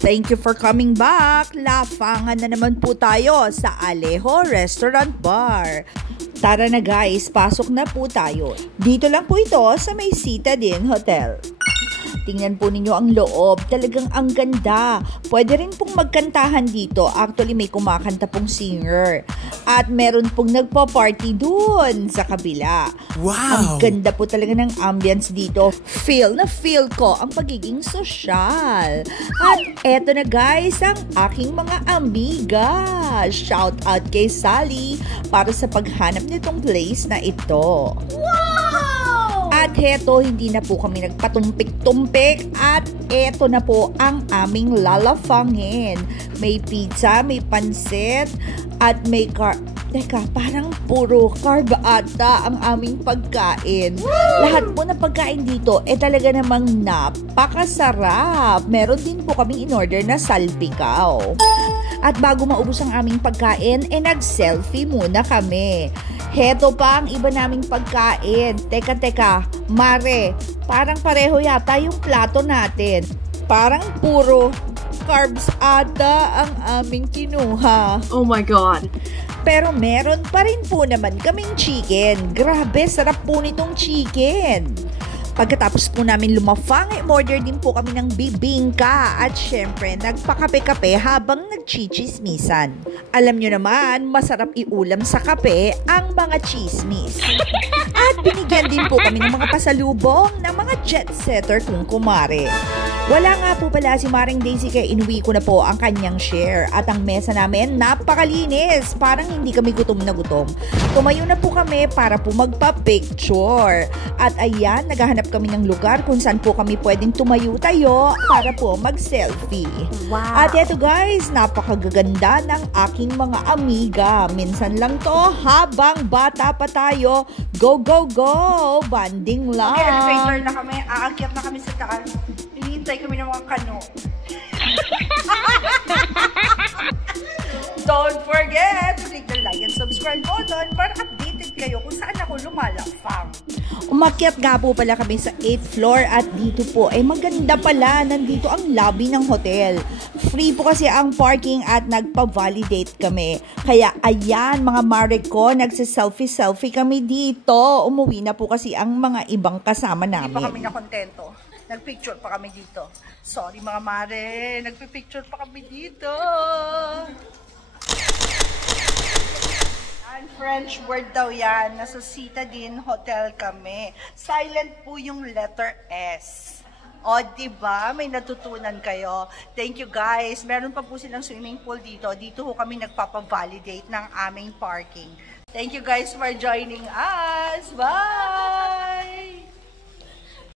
Thank you for coming back. Lafangan na naman po tayo sa Alejo Restaurant Bar. Tara na guys, pasok na po tayo. Dito lang po ito sa may Citadine Hotel. Tingnan po ninyo ang loob. Talagang ang ganda. Pwede rin pong magkantahan dito. Actually, may kumakanta pong singer. At meron pong nagpa-party dun sa kabila. Wow! Ang ganda po talaga ng ambience dito. Feel ko ang pagiging sosyal. At eto na guys, ang aking mga amiga. Shout out kay Sally para sa paghanap nitong place na ito. At heto, hindi na po kami nagpatumpik-tumpik at eto na po ang aming lalafangin. May pizza, may pansit, at may Teka, parang puro carb ata ang aming pagkain. Lahat po ng pagkain dito talaga namang napakasarap. Meron din po kaming in-order na salpikaw. At bago maubos ang aming pagkain, nag-selfie muna kami. Heto pa ang iba naming pagkain. Teka, Mare, parang pareho yata yung plato natin. Parang puro carbs ata ang aming kinuha. Oh my God. Pero meron pa rin po naman kaming chicken. Grabe, sarap po nitong chicken. Pagkatapos po namin lumafang, order din po kami ng bibingka at syempre nagpakape-kape habang nagchichismisan. Alam nyo naman, masarap iulam sa kape ang mga chismis. At binigyan din po kami ng mga pasalubong ng mga jet-setter kung kumare. Wala nga po pala si Maring Daisy kaya inuwi ko na po ang kanyang share. At ang mesa namin napakalinis. Parang hindi kami gutom na gutom. Tumayo na po kami para po magpa-picture. At ayan, naghahanap kami ng lugar kung saan po kami pwedeng tumayo-tayo para po mag-selfie. Wow. At eto guys, napakagaganda ng aking mga amiga. Minsan lang to habang bata pa tayo. Go, go, go! Banding lang! Okay, elevator na kami. Aakyat na kami sa taas. Hinihintay kami ng mga kano. Don't forget to click the like and subscribe button para updated kayo kung saan ako lumalafang. Umakyat nga po pala kami sa 8th floor at dito po maganda pala. Nandito ang lobby ng hotel. Free po kasi ang parking at nagpa-validate kami. Kaya ayan mga mare ko, nagsiselfie-selfie kami dito. Umuwi na po kasi ang mga ibang kasama namin. Hindi pa kami nakontento. Nagpicture pa kami dito. Sorry mga mare, nagpipicture pa kami dito. French word daw yan. Nasa Citadine Hotel kami. Silent po yung letter S. O, diba? May natutunan kayo. Thank you guys. Meron pa po silang swimming pool dito. Dito ho kami nagpapavalidate ng aming parking. Thank you guys for joining us. Bye!